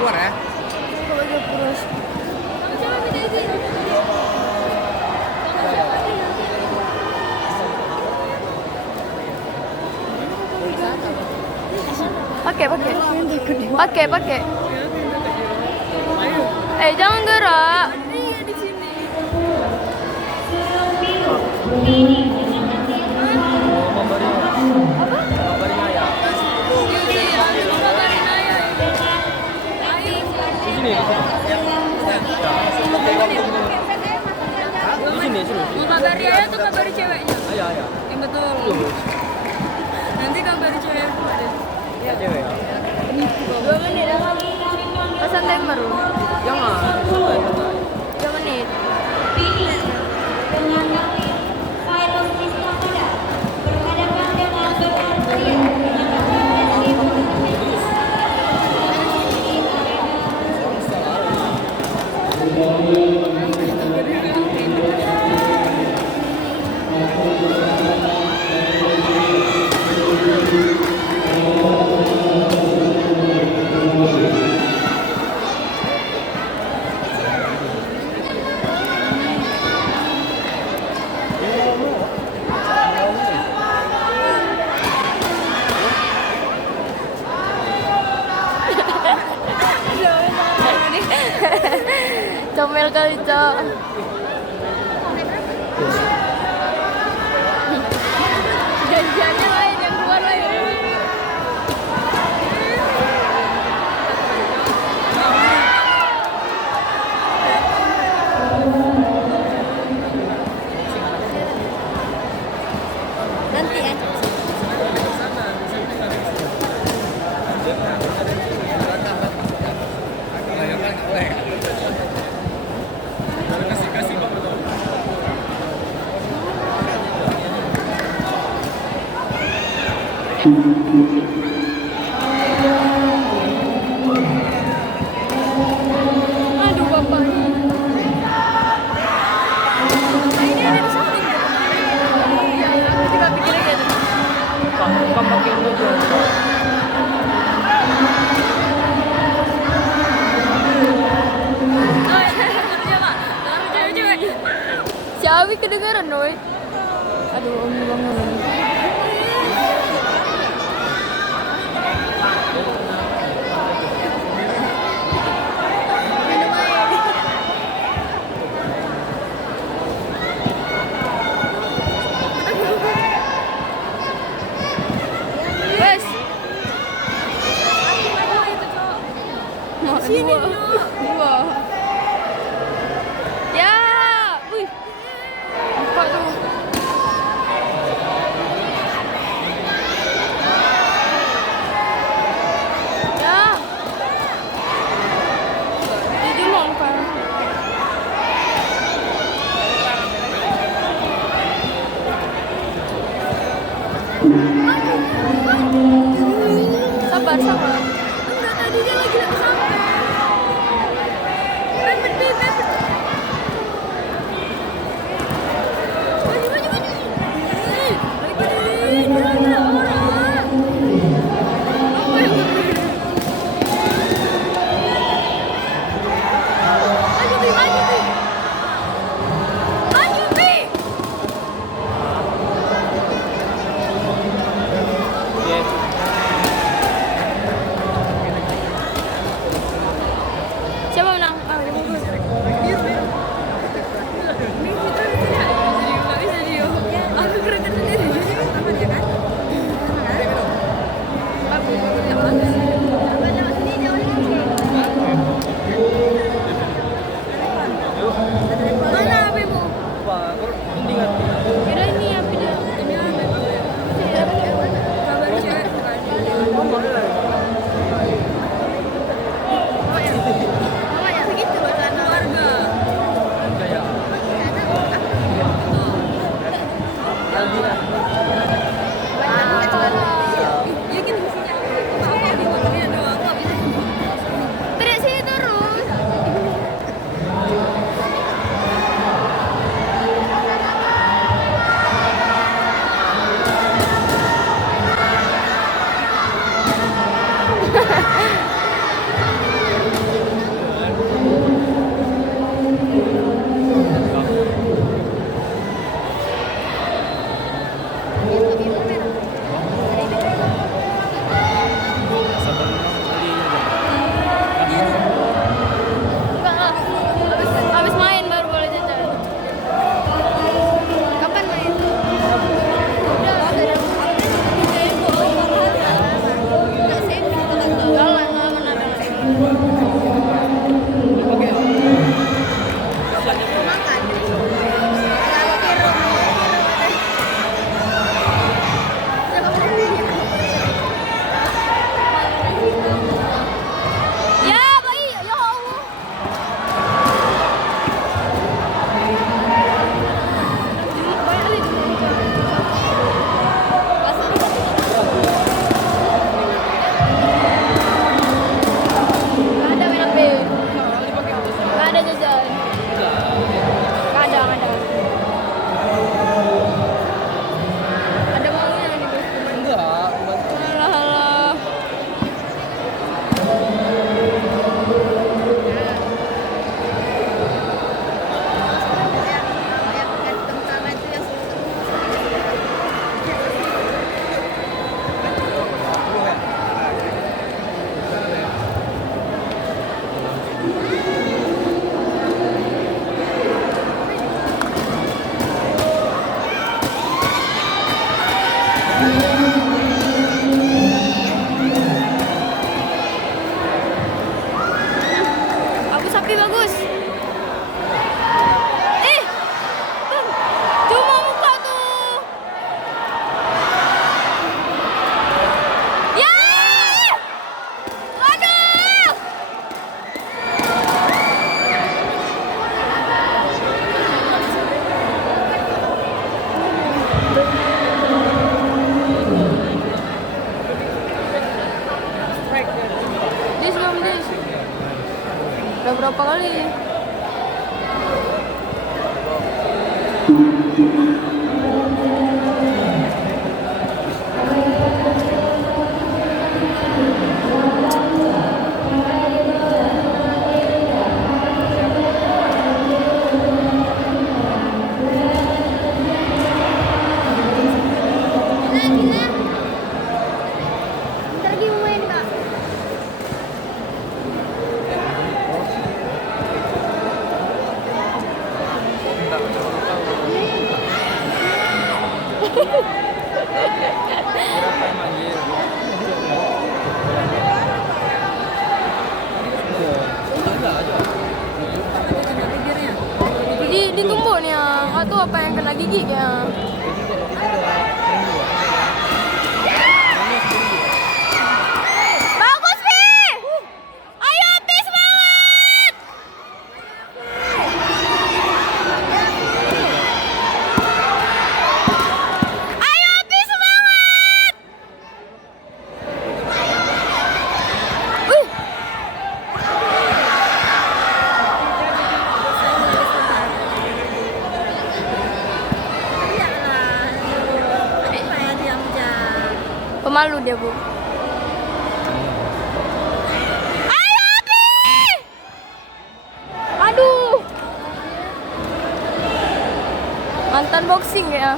keluar ya. Pakai. Jangan gerak. Kabari ayah tuh kabari ceweknya. Iya. Yang betul. Nanti kabari cewek Ya cewek ya. 2 menit. Pasang timer. Jangan. 2 menit. Comel kali, Cok. Janjiannya lain, yang keluar lain. Nanti ya. Aduh, Bapak. Ini ada di samping. Iya, aku juga pikirnya gitu. Bukan pakai baju. Si Awi kedengaran, Noy. Aduh, Om bangun. Wes. Sini dua. Ya, wih. Apa tuh? Ya. Jadi lompat. Sabar. Enggak, tadi dia lagi sampai. Pepet. Maju. Gila orang. Apa yang berdiri? Maju, Bi. Maju, Bi. Yes. Ya, baik. Ya Allah. Nggak ada main HP. Nggak ada jajan. Nggak ada, nggak ada. Ada maunya nih, Bos. Enggak, bukan. Alah, alah. Aku sapi bagus. Tuh, cuma muka tuh. Ya! Waduh! Dis belum dis. Udah berapa kali? Bentar lagi mau main, Kak. Berapa yang manggil? Enggak aja. Ditumbuk nih ya. Nggak tahu apa yang kena gigi ya. Bagus, Pi! Ayo, Pi, semangat! Ayo, Pi, semangat! Pemalu dia, Bu. Ayo, Pi! Aduh. Mantan boxing ya.